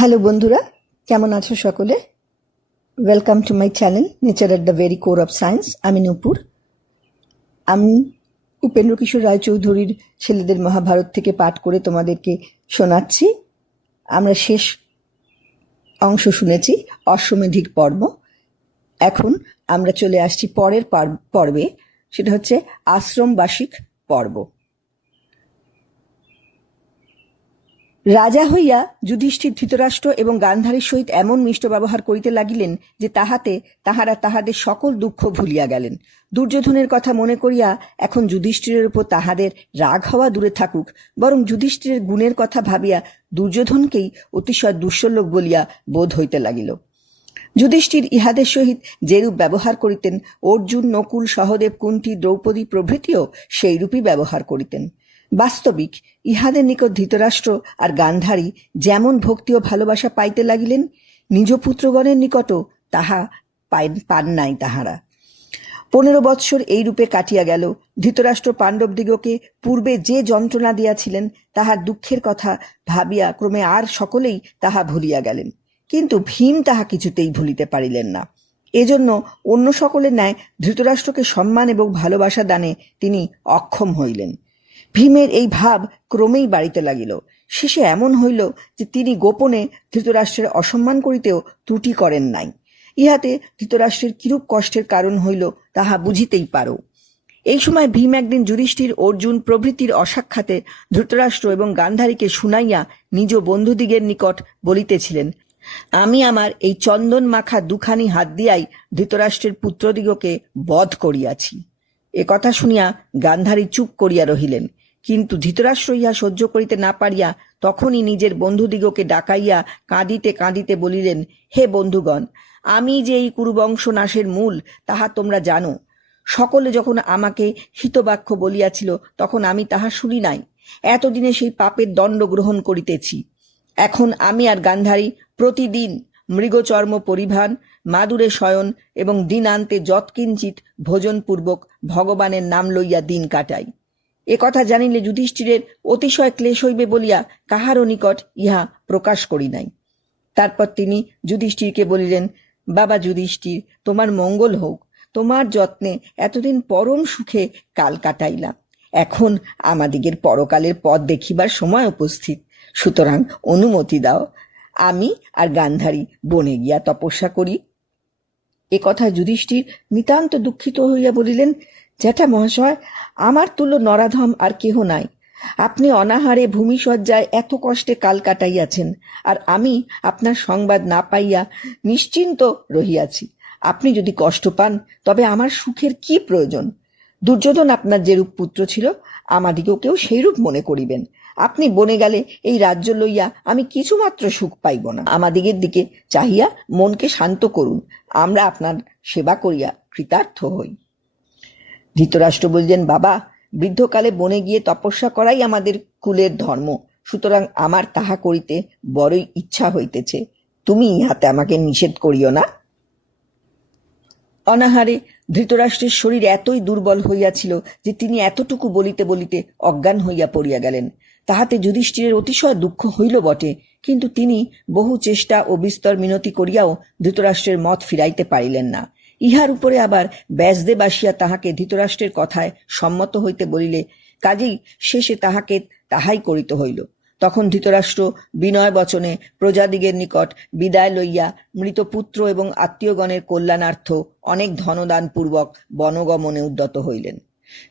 Hello বন্ধুরা। কেমন আছো সকলে? Welcome to my channel nature at the very core of science আমি নূপুর। আমি উপেন্দ্র কিশোর রায়চৌধুরীর ছেলেদের মহাভারত থেকে পাঠ করে তোমাদেরকে শোনাচ্ছি। আমরা শেষ অংশ শুনেছি অশ্বমেধিক পর্ব। এখন আমরা চলে আসছি পরের পর্বে। সেটা হচ্ছে আশ্রমবাসিক পর্ব। রাজা হইয়া যুধিষ্ঠির ধৃতরাষ্ট্র এবং গান্ধারীর সহিত এমন মিষ্ট ব্যবহার করিতে লাগিলেন যে তাহাতে তাহারা তাহাদের সকল দুঃখ ভুলিয়া গেলেন। দুর্যোধনের কথা মনে করিয়া এখন যুধিষ্ঠিরের উপর তাহাদের রাগ হওয়া দূরে থাকুক, বরং যুধিষ্ঠিরের গুণের কথা ভাবিয়া দুর্যোধনকেই অতিশয় দুঃসল্লোক বলিয়া বোধ হইতে লাগিল। যুধিষ্ঠির ইহাদের সহিত যেরূপ ব্যবহার করিতেন, অর্জুন, নকুল, সহদেব, কুন্তি, দ্রৌপদী প্রভৃতিও সেইরূপই ব্যবহার করিতেন। বাস্তবিক, ইহাদের নিকট ধৃতরাষ্ট্র আর গান্ধারী যেমন ভক্তি ও ভালোবাসা পাইতে লাগিলেন, নিজ পুত্রগণের নিকটও তাহা পান নাই তাহারা। পনেরো বৎসর এই রূপে কাটিয়া গেল, ধৃতরাষ্ট্র পাণ্ডবদিগকে পূর্বে যে যন্ত্রণা দিয়াছিলেন, তাহার দুঃখের কথা ভাবিয়া ক্রমে আর সকলেই তাহা ভুলিয়া গেলেন। কিন্তু ভীম তাহা কিছুতেই ভুলিতে পারিলেন না। এজন্য অন্য সকলের ন্যায় ধৃতরাষ্ট্রকে সম্মান এবং ভালোবাসা দানে তিনি অক্ষম হইলেন। ভীমের এই ভাব ক্রমেই বাড়িতে লাগিল। শেষে এমন হইল যে তিনি গোপনে ধৃতরাষ্ট্রের অসম্মান করিতেও ত্রুটি করেন নাই। ইহাতে ধৃতরাষ্ট্রের কিরূপ কষ্টের কারণ হইল তাহা বুঝিতেই পারো। এই সময় ভীম একদিন যুধিষ্ঠির অর্জুন প্রভৃতির অসাক্ষাতে ধৃতরাষ্ট্র এবং গান্ধারীকে শুনাইয়া নিজ বন্ধুদিগের নিকট বলিতেছিলেন, আমি আমার এই চন্দন মাখা দুখানি হাত দিয়াই ধৃতরাষ্ট্রের পুত্রদিগকে বধ করিয়াছি। এ কথা শুনিয়া গান্ধারী চুপ করিয়া রহিলেন। কিন্তু ধৃতরাষ্ট্র ইহা সহ্য করিতে না পারিয়া তখনই নিজের বন্ধুদিগকে ডাকাইয়া কাঁদিতে কাঁদিতে বলিলেন, হে বন্ধুগণ, আমি যে এই কুরুবংশ নাশের মূল, তাহা তোমরা জানো। সকলে যখন আমাকে হিতবাক্য বলিয়াছিল, তখন আমি তাহা শুনি নাই। এতদিনে সেই পাপের দণ্ড গ্রহণ করিতেছি। এখন আমি আর গান্ধারী প্রতিদিন মৃগচর্ম পরিধান, মাদুরে শয়ন এবং দিনান্তে যৎকিঞ্চিত ভোজনপূর্বক ভগবানের নাম লইয়া দিন কাটাই। এ কথা জানিলে যুধিষ্ঠিরের অতিশয় ক্লেশ হইবে বলিয়া কাহারও নিকট ইহা প্রকাশ করি নাই। তারপর তিনি যুধিষ্ঠিরকে বলিলেন, বাবা যুধিষ্ঠির, তোমার মঙ্গল হোক। তোমার যত্নে এতদিন পরম সুখে কাল কাটাইলাম। এখন আমাদিগের পরকালের পথ দেখিবার সময় উপস্থিত। সুতরাং অনুমতি দাও। আমি আর গান্ধারী বনে গিয়া তপস্যা করি। এ কথা যুধিষ্ঠির নিতান্ত দুঃখিত হইয়া বলিলেন জ্যাঠা মহাশয়, আমার তুল্য নরাধম আর কেহ নাই। আপনি অনাহারে ভূমিসজ্জায় এত কষ্টে কাল কাটাইয়াছেন, আর আমি আপনার সংবাদ না পাইয়া নিশ্চিন্ত রহিয়াছি। আপনি যদি কষ্ট পান, তবে আমার সুখের কি প্রয়োজন? দুর্যোধন আপনার যেরূপ পুত্র ছিল আমাদিগকেও সেইরূপ মনে করিবেন। আপনি বনে গেলে এই রাজ্য লইয়া আমি কিছুমাত্র সুখ পাইব না। আমাদিগের দিকে চাহিয়া মনকে শান্ত করুন। আমরা আপনার সেবা করিয়া কৃতার্থ হই। ধৃতরাষ্ট্র বললেন, বাবা, বৃদ্ধকালে বনে গিয়ে তপস্যা করাই আমাদের কুলের ধর্ম। সুতরাং আমার তাহা করিতে বড়ই ইচ্ছা হইতেছে। তুমি ইহাতে আমাকে নিষেধ করিও না? অনাহারে ধৃতরাষ্ট্রের শরীর এতই দুর্বল হইয়াছিল যে তিনি এতটুকু বলিতে বলিতে অজ্ঞান হইয়া পড়িয়া গেলেন। তাহাতে যুধিষ্ঠিরের অতিশয় দুঃখ হইল বটে, কিন্তু তিনি বহু চেষ্টা ও বিস্তর মিনতি করিয়াও ধৃতরাষ্ট্রের মত ফিরাইতে পারিলেন না। ইহার উপরে আবার ব্যাসদেব আসিয়া তাহাকে ধৃতরাষ্ট্রের কথায় সম্মত হইতে বলিলে, কাজেই শেষে তাহাকে তাহাই করিতে হইল। তখন ধৃতরাষ্ট্র বিনয় বচনে প্রজাদিগের নিকট বিদায় লইয়া মৃত পুত্র এবং আত্মীয়গণের কল্যাণার্থ অনেক ধনদান পূর্বক বনগমনে উদ্যত হইলেন।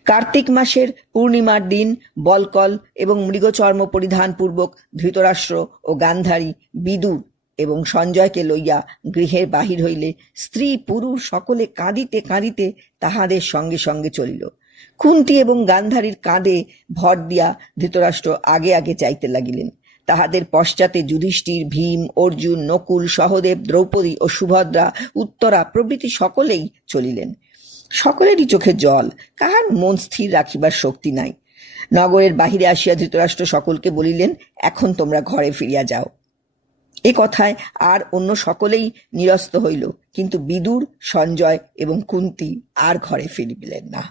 কার্তিক মাসের পূর্ণিমার দিন বলকল এবং মৃগচর্ম পরিধান পূর্বক ধৃতরাষ্ট্র ও গান্ধারী বিদুর এবং সঞ্জয়কে লইয়া গৃহের বাহির হইলে স্ত্রী পুরুষ সকলে কাঁদিতে কাঁদিতে তাহাদের সঙ্গে সঙ্গে চলিল। খুন্তি এবং গান্ধারীর কাঁধে ভর দিয়া ধৃতরাষ্ট্র আগে আগে যাইতে লাগিলেন। তাহাদের পশ্চাতে যুধিষ্ঠির, ভীম, অর্জুন, নকুল, সহদেব, দ্রৌপদী ও সুভদ্রা, উত্তরা প্রভৃতি সকলেই চলিলেন। সকলেরই চোখে জল, কাহার মন স্থির রাখিবার শক্তি নাই। নগরের বাহিরে আসিয়া ধৃতরাষ্ট্র সকলকে বলিলেন, এখন তোমরা ঘরে ফিরিয়া যাও। এ কথায় আর অন্য সকলেই নিরস্ত হইল, কিন্তু বিদুর, সঞ্জয় এবং কুন্তি আর ঘরে ফিরিলেন না।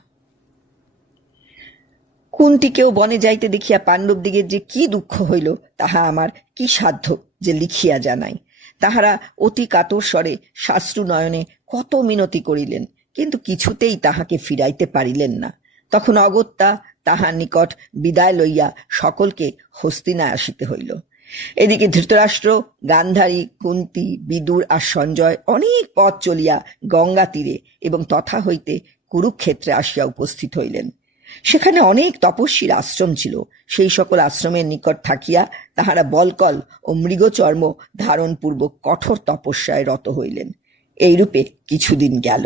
কুন্তিকেও বনে যাইতে দেখিয়া পাণ্ডবদিগের যে কি দুঃখ হইল, তাহা আমার কি সাধ্য যে লিখিয়া জানাই। তাহারা অতি কাতর স্বরে শাস্ত্রু নয়নে কত মিনতি করিলেন, কিন্তু কিছুতেই তাহাকে ফিরাইতে পারিলেন না। তখন অগত্যা তাহার নিকট বিদায় লইয়া সকলকে হস্তিনায় আসিতে হইল। এদিকে ধৃতরাষ্ট্র, গান্ধারী, কুন্তি, বিদুর আর সঞ্জয় অনেক পথ চলিয়া গঙ্গা তীরে এবং তথা হইতে কুরুক্ষেত্রে আসিয়া উপস্থিত হইলেন। সেখানে অনেক তপস্বীর আশ্রম ছিল। সেই সকল আশ্রমের নিকট থাকিয়া তাহারা বলকল ও মৃগচর্ম ধারণ ধারণপূর্বক কঠোর তপস্যায় রত হইলেন। এইরূপে কিছুদিন গেল।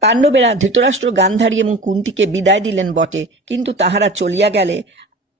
পাণ্ডবেরা ধৃতরাষ্ট্র, গান্ধারী এবং কুন্তিকে বিদায় দিলেন বটে, কিন্তু তাহারা চলিয়া গেলে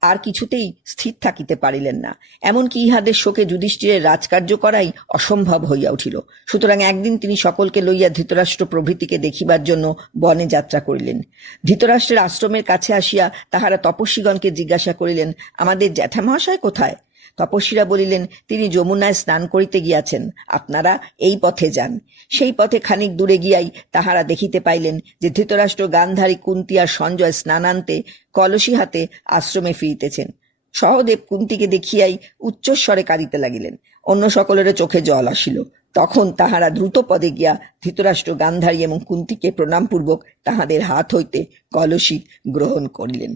আর কিছুতেই স্থির থাকিতে পারিলেন না। এমনকি ইহাদের শোকে যুধিষ্ঠিরের রাজকার্য করাই অসম্ভব হইয়া উঠিল। সুতরাং একদিন তিনি সকলকে লইয়া ধৃতরাষ্ট্র প্রভৃতিকে দেখিবার জন্য বনে যাত্রা করিলেন। ধৃতরাষ্ট্রের আশ্রমের কাছে আসিয়া তাহারা তপস্বীগণকে জিজ্ঞাসা করিলেন, আমাদের জ্যাঠামহাশয় কোথায়? তপস্বীরা বলিলেন, তিনি যমুনায় স্নান করিতে গিয়াছেন, আপনারা এই পথে যান। সেই পথে খানিক দূরে গিয়াই তাহারা দেখিতে পাইলেন যে ধৃতরাষ্ট্র গান্ধারী কুন্তি আর সঞ্জয় স্নানান্তে কলসী হাতে আশ্রমে ফিরিতেছেন। সহদেব কুন্তিকে দেখিয়াই উচ্চস্বরে কাঁদিতে লাগিলেন। অন্য সকলের চোখে জল আসিল। তখন তাহারা দ্রুত পদে গিয়া ধৃতরাষ্ট্র গান্ধারী এবং কুন্তিকে প্রণামপূর্বক তাহাদের হাত হইতে কলসী গ্রহণ করিলেন।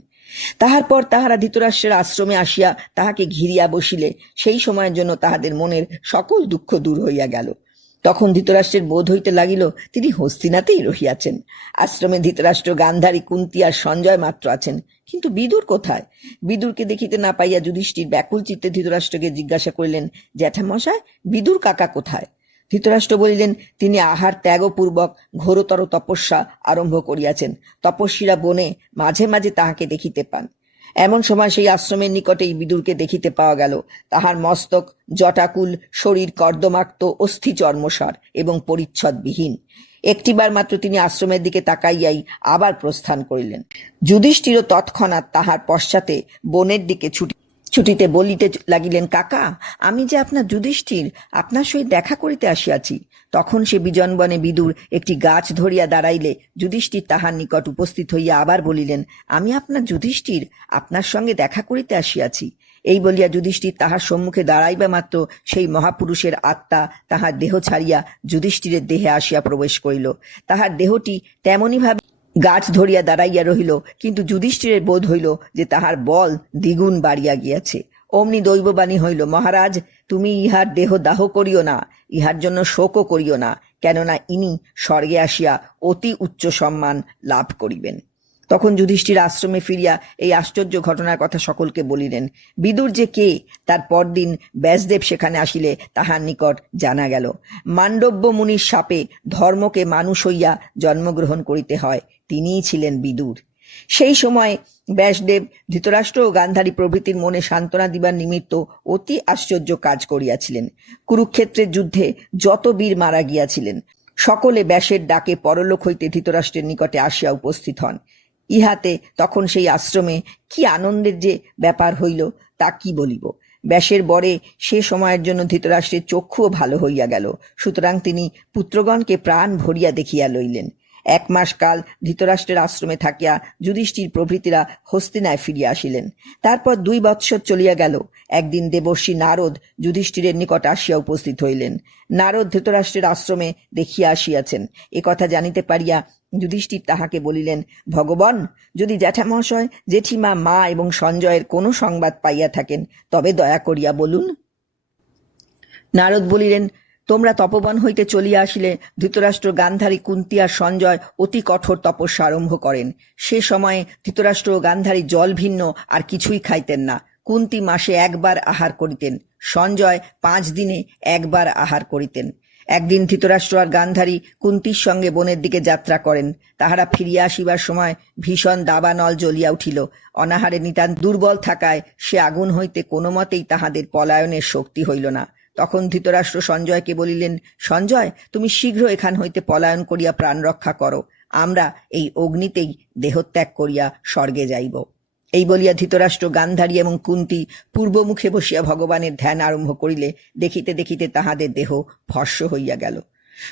তাহার পর তাহারা ধৃতরাষ্ট্রের আশ্রমে আসিয়া তাহাকে ঘিরিয়া বসিলে, সেই সময়ের জন্য তাহাদের মনের সকল দুঃখ দূর হইয়া গেল। তখন ধৃতরাষ্ট্রের বোধ হইতে লাগিল, তিনি হস্তিনাতেই রহিয়াছেন। আশ্রমে ধৃতরাষ্ট্র গান্ধারী, কুন্তি আর সঞ্জয় মাত্র আছেন। কিন্তু বিদুর কোথায়? বিদুরকে দেখিতে না পাইয়া যুধিষ্ঠির ব্যাকুল চিত্তে ধৃতরাষ্ট্রকে জিজ্ঞাসা করিলেন, জ্যাঠামশায়, বিদুর কাকা কোথায়? ধৃতরাষ্ট্র বলিলেন, তিনি আহার ত্যাগপূর্বক ঘোরতর তপস্যা আরম্ভ করিয়াছেন। তপস্বীরা বনে মাঝে মাঝে তাহাকে দেখিতে পান। এমন সময় সেই আশ্রমের নিকটেই বিদুরকে দেখিতে পাওয়া গেল, তাহার মস্তক, জটাকুল, শরীর কর্দমাক্ত, অস্থি চর্মসার এবং পরিচ্ছদবিহীন। একটিবার মাত্র তিনি আশ্রমের দিকে তাকাইয়াই আবার প্রস্থান করিলেন। যুধিষ্ঠিরও তৎক্ষণাৎ তাহার পশ্চাতে বনের দিকে ছুটি ছুটিতে বলিতে লাগিলেন, কাকা, আমি যে আপনার যুধিষ্ঠির, আপনার সহিত দেখা করিতে আসিয়াছি। তখন সে বিজনবনে বিদুর একটি গাছ ধরিয়া দাঁড়াইলে যুধিষ্ঠির তাহার নিকট উপস্থিত হইয়া আবার বলিলেন, আমি আপনার যুধিষ্ঠির, আপনার সঙ্গে দেখা করিতে আসিয়াছি। এই বলিয়া যুধিষ্ঠির তাহার সম্মুখে দাঁড়াইবা মাত্র সেই মহাপুরুষের আত্মা তাহার দেহ ছাড়িয়া যুধিষ্ঠিরের দেহে আসিয়া প্রবেশ করিল। তাহার দেহটি তেমনিভাবে গাছ ধরিয়া দাঁড়াইয়া রহিল, কিন্তু যুধিষ্ঠিরের বোধ হইল যে তাহার বল দ্বিগুণ বাড়িয়া গিয়াছে। অমনি দৈববাণী হইল, মহারাজ, তুমি ইহার দেহ দাহ করিও না, ইহার জন্য শোকও করিও না, কেননা ইনি স্বর্গে আসিয়া অতি উচ্চ সম্মান লাভ করিবেন। তখন যুধিষ্ঠির আশ্রমে ফিরিয়া এই আশ্চর্য ঘটনার কথা সকলকে বলিলেন, বিদুর যে কে, তার পরদিন ব্যাসদেব সেখানে আসিলে তাহার নিকট জানা গেল। মান্ডব্য মুনির সাপে ধর্মকে মানুষ হইয়া জন্মগ্রহণ করিতে হয় তিনিই ছিলেন বিদুর। সেই সময় ব্যাসদেব ধৃতরাষ্ট্র ও গান্ধারী প্রভৃতির মনে সান্ত্বনা দিবার নিমিত্ত অতি আশ্চর্য কাজ করিয়াছিলেন। কুরুক্ষেত্রের যুদ্ধে যত বীর মারা গিয়াছিলেন, সকলে ব্যাসের ডাকে পরলোক হইতে ধৃতরাষ্ট্রের নিকটে আসিয়া উপস্থিত হন। ইহাতে তখন সেই আশ্রমে কি আনন্দের যে ব্যাপার হইল, তা কি বলিব? ব্যাসের বরে সে সময়ের জন্য ধৃতরাষ্ট্রের চক্ষুও ভালো হইয়া গেল, সুতরাং তিনি পুত্রগণকে প্রাণ ভরিয়া দেখিয়া লইলেন। এক মাস কাল ধৃতরাষ্ট্রের আশ্রমে থাকিয়া যুধিষ্ঠির প্রভৃতিরা হস্তিনায় ফিরিয়া আসিলেন। তারপর দুই বৎসর চলিয়া গেল। একদিন দেবর্ষী নারদ যুধিষ্ঠিরের নিকট আসিয়া উপস্থিত হইলেন। নারদ ধৃতরাষ্ট্রের আশ্রমে দেখিয়া আসিয়াছেন। এ কথা জানিতে পারিয়া যুধিষ্ঠির তাহাকে বলিলেন, ভগবান, যদি জ্যাঠামহাশয়, জেঠিমা, মা এবং সঞ্জয়ের কোনো সংবাদ পাইয়া থাকেন, তবে দয়া করিয়া বলুন। নারদ বলিলেন তোমরা তপবন হইতে চলিয়া আসিলে ধৃতরাষ্ট্র গান্ধারী কুন্তি আর সঞ্জয় অতি কঠোর তপস্যা আরম্ভ করেন। সে সময়ে ধৃতরাষ্ট্র ও গান্ধারী জল ভিন্ন আর কিছুই খাইতেন না। কুন্তি মাসে একবার আহার করিতেন। সঞ্জয় পাঁচ দিনে একবার আহার করিতেন। একদিন ধৃতরাষ্ট্র আর গান্ধারী কুন্তির সঙ্গে বনের দিকে যাত্রা করেন। তাহারা ফিরিয়া আসিবার সময় ভীষণ দাবানল জ্বলিয়া উঠিল। অনাহারে নিতান্ত দুর্বল থাকায় সে আগুন হইতে কোনো মতেই তাহাদের পলায়নের শক্তি হইল না। তখন ধৃতরাষ্ট্র সঞ্জয়কে বলিলেন, সঞ্জয়, তুমি শীঘ্র এখান হইতে পলায়ন করিয়া প্রাণ রক্ষা করো। আমরা এই অগ্নিতেই দেহত্যাগ করিয়া স্বর্গে যাইব। এই বলিয়া ধৃতরাষ্ট্র গান্ধারী এবং কুন্তি পূর্বমুখে বসিয়া ভগবানের ধ্যান আরম্ভ করিলে, দেখিতে দেখিতে তাহাদের দেহ ভস্য হইয়া গেল।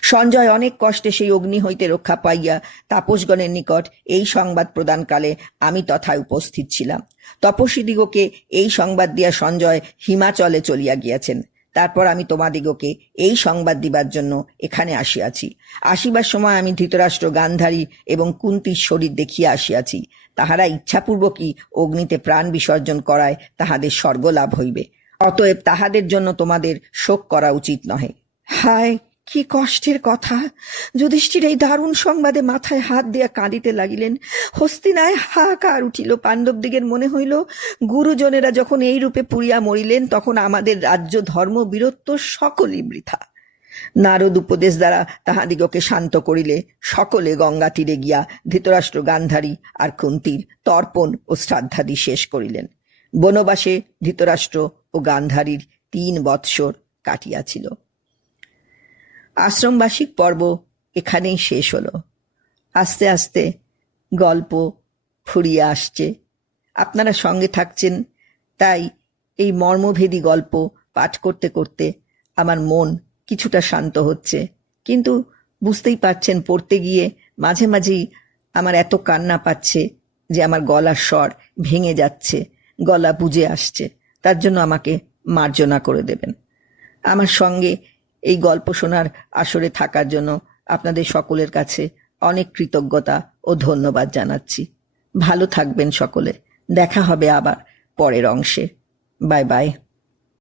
সঞ্জয় অনেক কষ্টে সেই অগ্নি হইতে রক্ষা পাইয়া তাপসগণের নিকট এই সংবাদ প্রদানকালে আমি তথায় উপস্থিত ছিলাম। তপস্বীদিগকে এই সংবাদ দিয়া সঞ্জয় হিমাচলে চলিয়া গিয়াছেন। তারপর আমি তোমাদিগকে এই সংবাদ দিবার জন্য এখানে আসিয়াছি। আসিবার সময় আমি ধৃতরাষ্ট্র গান্ধারী এবং কুন্তির শরীর দেখিয়া আসিয়াছি। তাহারা ইচ্ছাপূর্বকই অগ্নিতে প্রাণ বিসর্জন করায় তাহাদের স্বর্গ লাভ হইবে। অতএব তাহাদের জন্য তোমাদের শোক করা উচিত নহে। হায়! কি কষ্টের কথা। যুধিষ্ঠির এই দারুণ সংবাদে মাথায় হাত দিয়া কাঁদিতে লাগিলেন। হস্তিনায় হাহাকার উঠিল। পাণ্ডবদিগের মনে হইল, গুরুজনেরা যখন এই রূপে পুড়িয়া মরিলেন, তখন আমাদের রাজ্য ধর্ম বীরত্ব সকলই বৃথা। নারদ উপদেশ দ্বারা তাহাদিগকে শান্ত করিলে সকলে গঙ্গা তীরে গিয়া ধৃতরাষ্ট্র গান্ধারী আর কুন্তির তর্পণ ও শ্রাদ্ধাদি শেষ করিলেন। বনবাসে ধৃতরাষ্ট্র ও গান্ধারীর তিন বৎসর কাটিয়াছিল। আশ্রমবাসিক পর্ব এখানেই শেষ হলো। আস্তে আস্তে গল্প ফুরিয়ে আসছে। আপনারা সঙ্গে থাকছেন, তাই এই মর্মভেদী গল্প পাঠ করতে করতে আমার মন কিছুটা শান্ত হচ্ছে। কিন্তু বুঝতেই পারছেন, পড়তে গিয়ে মাঝে মাঝেই আমার এত কান্না পাচ্ছে যে আমার গলার স্বর ভেঙে যাচ্ছে, গলা বুঝে আসছে। তার জন্য আমাকে মার্জনা করে দেবেন। আমার সঙ্গে এই গল্প শোনার আসরে থাকার জন্য আপনাদের সকলের কাছে অনেক কৃতজ্ঞতা ও ধন্যবাদ জানাচ্ছি। ভালো থাকবেন সকলে। দেখা হবে আবার পরের অংশে। Bye bye.